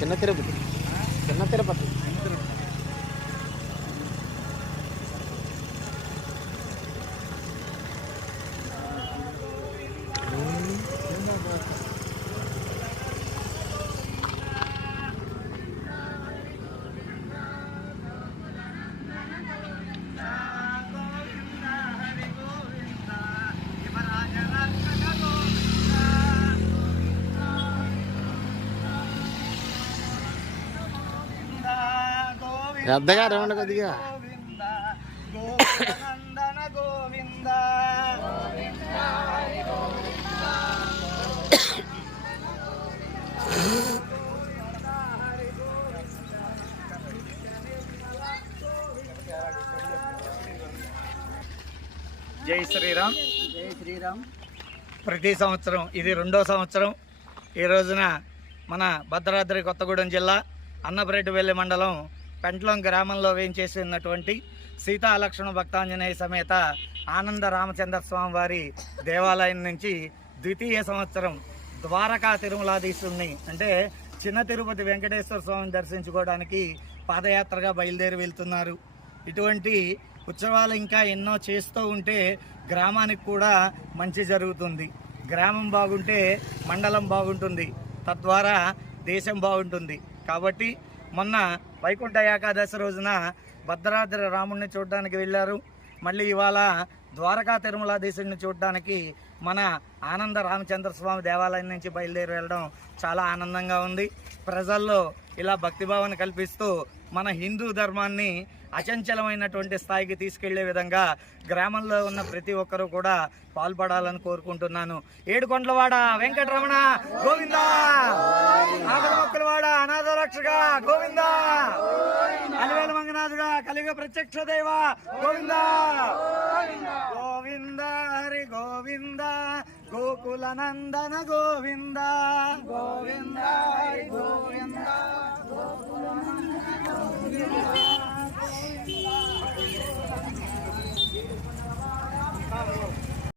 చిన్న తిరుపతి. చిన్న తిరుపతి. పెద్దగా రౌండ్ కొద్దిగా జై శ్రీరామ్. జై శ్రీరామ్. ప్రతి సంవత్సరం ఇది 2వ సంవత్సరం. ఈ రోజున మన భద్రాద్రి కొత్తగూడెం జిల్లా అన్నపరెడ్డిపల్లి మండలం పెంట్లం గ్రామంలో వేయించేసి ఉన్నటువంటి సీతాలక్ష్మణ భక్తాంజనేయ సమేత ఆనంద రామచంద్ర స్వామి వారి దేవాలయం నుంచి ద్వితీయ సంవత్సరం ద్వారకా తిరుమలాధీశుల్ని అంటే చిన్న తిరుపతి వెంకటేశ్వర స్వామిని దర్శించుకోవడానికి పాదయాత్రగా బయలుదేరి వెళ్తున్నారు. ఇటువంటి ఉత్సవాలు ఇంకా ఎన్నో చేస్తూ ఉంటే గ్రామానికి కూడా మంచి జరుగుతుంది. గ్రామం బాగుంటే మండలం బాగుంటుంది, తద్వారా దేశం బాగుంటుంది. కాబట్టి మొన్న వైకుంఠ ఏకాదశి రోజున భద్రాద్రి రాముడిని చూడడానికి వెళ్ళారు. మళ్ళీ ఇవాళ ద్వారకా తిరుమలాధీశుడిని చూడడానికి మన ఆనంద రామచంద్ర స్వామి దేవాలయం నుంచి బయలుదేరి వెళ్ళడం చాలా ఆనందంగా ఉంది. ప్రజల్లో ఇలా భక్తిభావాన్ని కల్పిస్తూ మన హిందూ ధర్మాన్ని అచంచలమైనటువంటి స్థాయికి తీసుకెళ్లే విధంగా గ్రామంలో ఉన్న ప్రతి ఒక్కరూ కూడా పాల్పడాలని కోరుకుంటున్నాను. ఏడుకొండలవాడ వెంకటరమణ గోవిందా, ఆదరమొక్కలవాడ అనాథ రక్షక గోవిందా, అలివేల మంగనాథుడా కలిగ ప్రత్యక్ష దేవ గోవిందా, గోవింద హరి గోవింద గోకుల నందన గోవింద, గోవింద హరి గోవింద గోకుల నందన